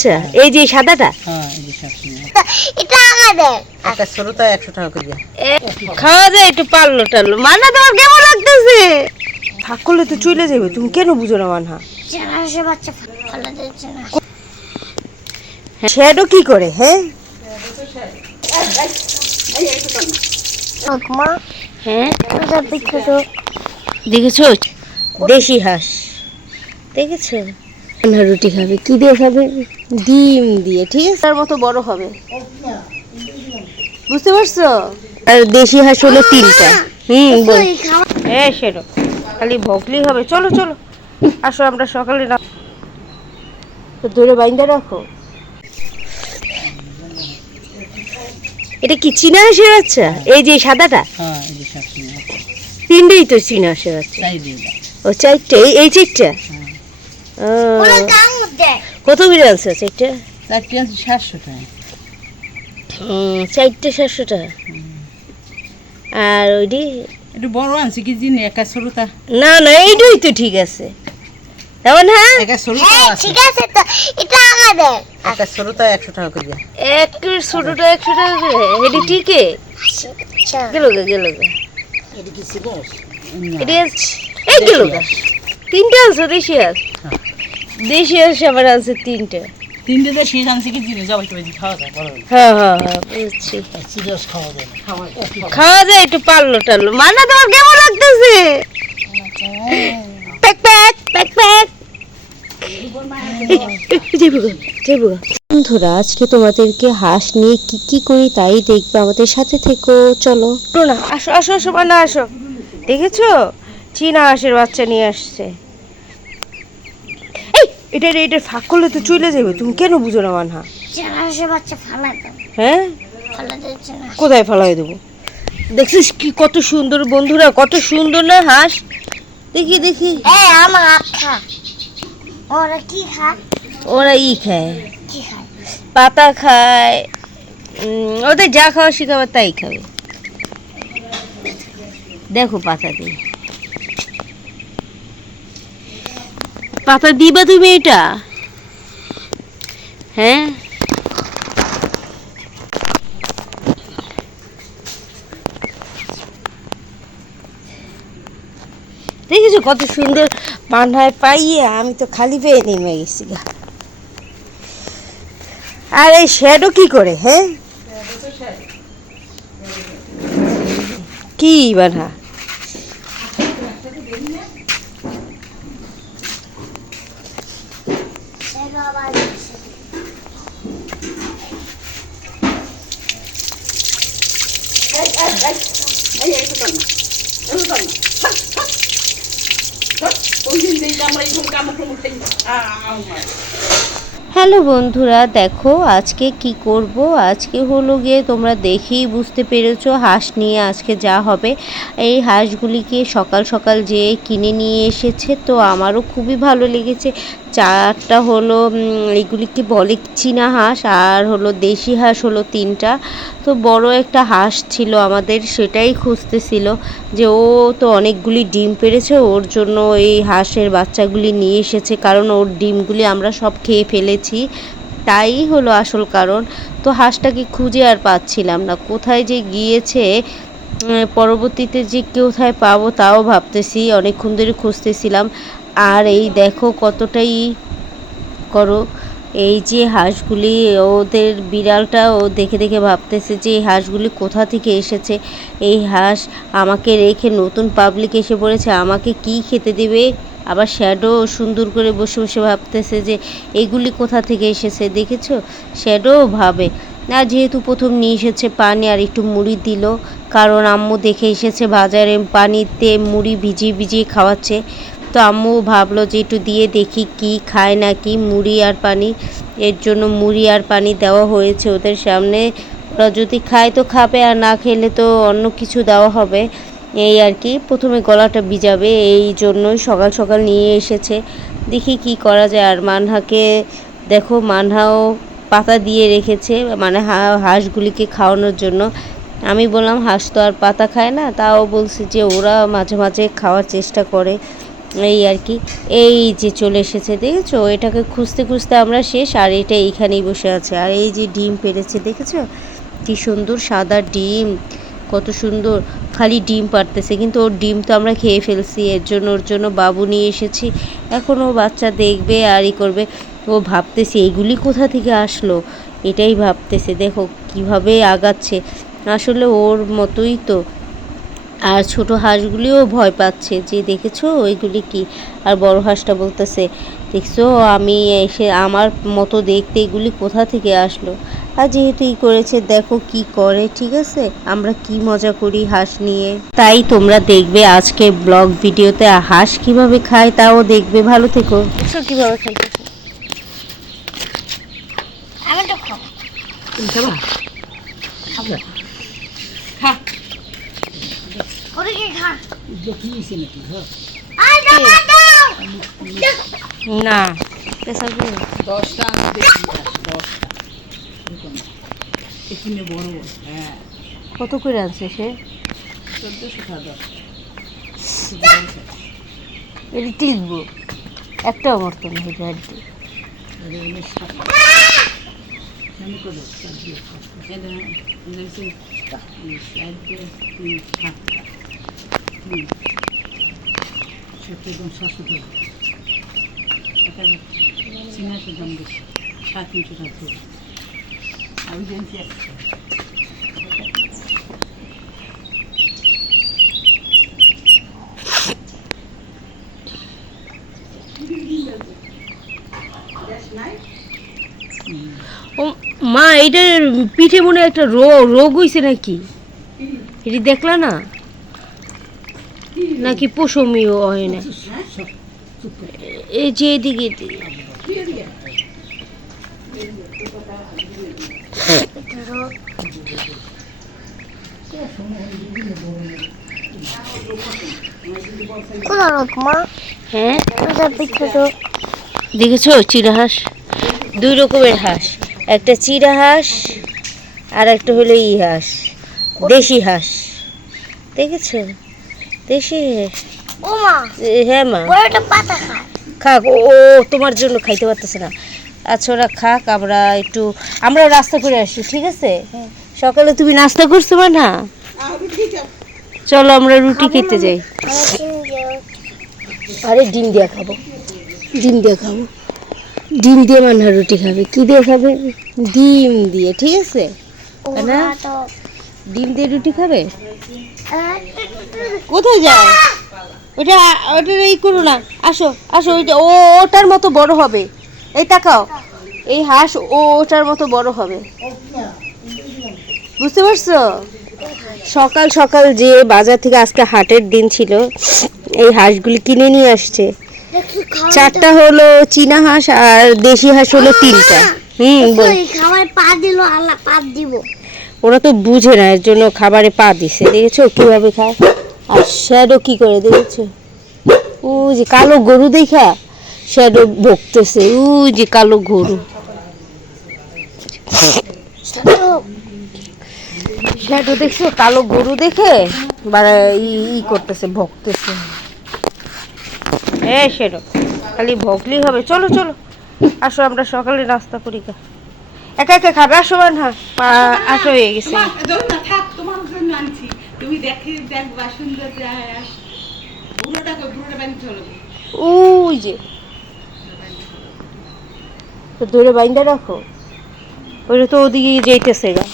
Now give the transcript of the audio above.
বাচ্চা এই যে সাদাটা? হ্যাঁ এই এটা আমাদের। একটা ছোটটা একশো টাকা করে খাওয়া যায় একটু পারল টারলো মানা তোমার কেমন লাগতেছে? থাক করলে তো চলে যাবে তুমি কেন বুঝো না মানহা? না। শ্যাডো কি করে হ্যাঁ? হ্যাঁ? দেখেছ? দেশি হাঁস। দেখেছ? না রুটি খাবে কি দিয়ে খাবে? ডিম দিয়ে ঠিক আছে? তার মতো বড় হবে। বুঝতে পারছ? আর দেশি হাঁস হলো তিনটা। হুম হ্যাঁ সেরো খালি ভকলি হবে। চলো চলো। আসো আমরা সকালে না তো ধরে বাইন্দা রাখো। এটা কি চীনা হাঁসের বাচ্চা? এই যে সাদাটা? হ্যাঁ এই যে তিনটেই তো চীনা হাঁসের বাচ্চা। চাই ও চারটে এই- এই চারটা কত করে আনছো চারটা? চারটি আছে সাতশো টাকা। হুম, চারটে সাতশো টাকা। আর ওইটি? একটু বড় আনছি কি জিনিস? একা ছোটটা না না এইটাই তো ঠিক আছে। তেমন হ্যাঁ? একা হ্যাঁ ঠিক আছে তো এটা আমাদের। টাকা করে। এক ছোটটা একশো টাকা করে? আচ্ছা। গেল গা গেল গা। কি ছিল এটি এই গেল গা। তিনটে আছে দেশি হ্যাঁ। দেশি হাঁস আবার আছে তিনটে। তিনটে তো শেষ আনছি কি জবাই টবাই খাওয়া যায় বড় হ্যাঁ হ্যাঁ হ্যাঁ বুঝছি। সিরিয়াস খাওয়া যায় খাওয়া যায়। একটু পারল টারলো মানা তোমার কেমন লাগতেছে? প্যাক প্যাক প্যাক প্যাক বন্ধুরা আজকে তোমাদেরকে হাঁস নিয়ে কি কি করি তাই দেখবে। আমাদের সাথে থেকো চলো। না আসো আসো আসো মানা আসো। দেখেছ? চীনা হাঁসের বাচ্চা নিয়ে আসছে। এটা এটা ফাঁক করলে তো চলে যাবে। তুমি কেন বুঝো না মানহা? বাচ্চা ফেলে হ্যাঁ? কোথায় ফেলাই দেবো? দেখছিস কি কত সুন্দর বন্ধুরা কত সুন্দর না হাঁস? দেখি দেখি। আমার খা। ওরা কি খায়? ওরা ই খায়। পাতা খায়। ওদের যা খাওয়া শিখাবে তাই খাবে। দেখো পাতা দিয়ে পাতা দিবা তুমি এটা? হ্যাঁ? দেখেছ কত সুন্দর মান্নায় পাইয়ে আমি তো খালি পেয়ে নেমে গেছি। আর এই শ্যাডো কি করে হ্যাঁ? কি বানা হ্যালো বন্ধুরা, দেখো আজকে কি করব? আজকে হলো গিয়ে তোমরা দেখেই বুঝতে পেরেছ হাঁস নিয়ে আজকে যা হবে। এই হাঁসগুলিকে সকাল সকাল যে কিনে নিয়ে এসেছে, তো আমারও খুবই ভালো লেগেছে। চারটা হলো এগুলিকে বলে চীনা হাঁস, আর হলো দেশি হাঁস হলো তিনটা। তো বড় একটা হাঁস ছিল আমাদের, সেটাই খুঁজতেছিল যে ও তো অনেকগুলি ডিম পেরেছে, ওর জন্য এই হাঁসের বাচ্চাগুলি নিয়ে এসেছে, কারণ ওর ডিমগুলি আমরা সব খেয়ে ফেলেছি। তাই হলো আসল কারণ। তো হাঁসটাকে খুঁজে আর পাচ্ছিলাম না। কোথায় যে গিয়েছে পরবর্তীতে যে কোথায় পাবো তাও ভাবতেছি, অনেকক্ষণ ধরে খুঁজতেছিলাম। আর এই দেখো কতটাই করো। এই যে হাঁসগুলি, ওদের বিড়ালটা ও দেখে দেখে ভাবতেছে যে এই হাঁসগুলি কোথা থেকে এসেছে। এই হাঁস আমাকে রেখে নতুন পাবলিক এসে পড়েছে, আমাকে কি খেতে দেবে? আবার শ্যাডো সুন্দর করে বসে বসে ভাবতেছে যে এগুলি কোথা থেকে এসেছে, দেখেছ? শ্যাডো ভাবে। না, যেহেতু প্রথম নিয়ে এসেছে পানি আর একটু মুড়ি দিল, কারণ আম্মু দেখে এসেছে বাজারে পানিতে মুড়ি ভিজিয়ে ভিজিয়ে খাওয়াচ্ছে। তো আম্মু ভাবলো যে একটু দিয়ে দেখি কি খায় না কি, মুড়ি আর পানি। এর জন্য মুড়ি আর পানি দেওয়া হয়েছে ওদের সামনে। ওরা যদি খায় তো খাবে, আর না খেলে তো অন্য কিছু দেওয়া হবে। এই আর কি, প্রথমে গলাটা ভিজাবে, এই জন্যই সকাল সকাল নিয়ে এসেছে। দেখি কি করা যায়। আর মানহাকে দেখো, মানহাও পাতা দিয়ে রেখেছে মানে হাঁসগুলিকে খাওয়ানোর জন্য। আমি বললাম, হাঁস তো আর পাতা খায় না। তাও বলছি যে ওরা মাঝে মাঝে খাওয়ার চেষ্টা করে। এই আর কি। এই যে চলে এসেছে, দেখেছ? এটাকে খুঁজতে খুঁজতে আমরা শেষ, আর এটা এইখানেই বসে আছে। আর এই যে ডিম পেরেছে, দেখেছ? কি সুন্দর সাদা ডিম, কত সুন্দর। খালি ডিম পারতেছে কিন্তু ওর ডিম তো আমরা খেয়ে ফেলছি, এর জন্য ওর জন্য বাবু নিয়ে এসেছি। এখন ও বাচ্চা দেখবে আর ই করবে। ও ভাবতেছে এইগুলি কোথা থেকে আসলো? এটাই ভাবতেছে, দেখো, কীভাবে আগাচ্ছে? আসলে ওর মতোই তো। আর ছোট হাঁসগুলিও ভয় পাচ্ছে যে দেখেছ ওইগুলি কি? আর বড় হাঁসটা বলতেছে দেখছ আমি এসে আমার মতো দেখতে এগুলি কোথা থেকে আসলো? আর যেহেতু ই করেছে দেখো কি করে ঠিক আছে? আমরা কি মজা করি হাঁস নিয়ে? তাই তোমরা দেখবে আজকে ব্লগ ভিডিওতে হাঁস কীভাবে খায় তাও দেখবে। ভালো থেকো। দেখছ কীভাবে খাইতেছে আমি তো খাব তুমি খাবা খাবে খা ওরে কি খা দেখি নিছে নাকি হ্যাঁ আই দাও দাও না পেশাব দশটা দশটা। এখানে বড় হ্যাঁ। কত করে আনছে সে? চোদ্দোশো টাকা এটি টিকবো একটাও না হাঁটতে মনে সাতশো টাকা বেশি সাড়ে তিনশো টাকা আমি জানছি একশো মা এইটার পিঠে মনে একটা রোগ রোগ হয়েছে নাকি? এটি দেখলা না? নাকি পশমিও হয় না? এই যে এদিকে হ্যাঁ? দেখেছ? চিড়া হাঁস? দুই রকমের হাঁস। একটা চিড়া হাঁস আর একটা হলো ই হাঁস। দেশি হাঁস। দেখেছ? দেশি? হাঁস ও মা হ্যাঁ মা। ওটা পাতা খায়। খাক ও তোমার জন্য খাইতে পারতেছে না। আচ্ছা ওরা খাক আমরা একটু আমরা রাস্তা করে আসি ঠিক আছে? সকালে তুমি নাস্তা করছ না? চলো আমরা রুটি খেতে যাই। আরে ডিম দিয়ে খাব। ডিম দিয়ে খাব। ডিম দিয়ে মান্না রুটি খাবে কি দিয়ে খাবে? ডিম দিয়ে ঠিক আছে? না? ডিম দিয়ে রুটি খাবে? কোথায় যাও ওটা ওটা এই করো না। আসো আসো ওইটা ও ওটার মতো বড় হবে। এই তাকাও। এই হাঁস ও ওটার মতো বড় হবে। বুঝতে পারছ? সকাল সকাল যে বাজার থেকে আজকে হাটের দিন ছিল এই হাঁসগুলি কিনে নিয়ে আসছে। চারটা হলো চীনা হাঁস আর দেশি হাঁস হলো তিনটা। হুম খাবার পা দিল আল্লাহ পা দিব। ওরা তো বুঝে না, এর জন্য খাবারে পা দিছে, দেখেছ? কীভাবে খায়? আর শ্যাডো কি করে, দেখেছ? ও যে কালো গরু দেখা শ্যাডো ভুগতেছে ও যে কালো গরু। শ্যাডো দেখছ? কালো গরু দেখে বারা ই করতেছে ভুগতেছে এ শ্যাডো খালি ভগলি হবে। চলো চলো, আসো, আমরা সকালে নাস্তা করি গা। একা একা খাবে? আসো না আসো হয়ে গেছে। থাক তোমার জন্য আনছি। তুমি দেখে দেখবা সুন্দর বুড়োটা চলো। ওই যে। তো ধরে বাইন্দা রাখো। ওই তো ওদিকে যেতেছে গা।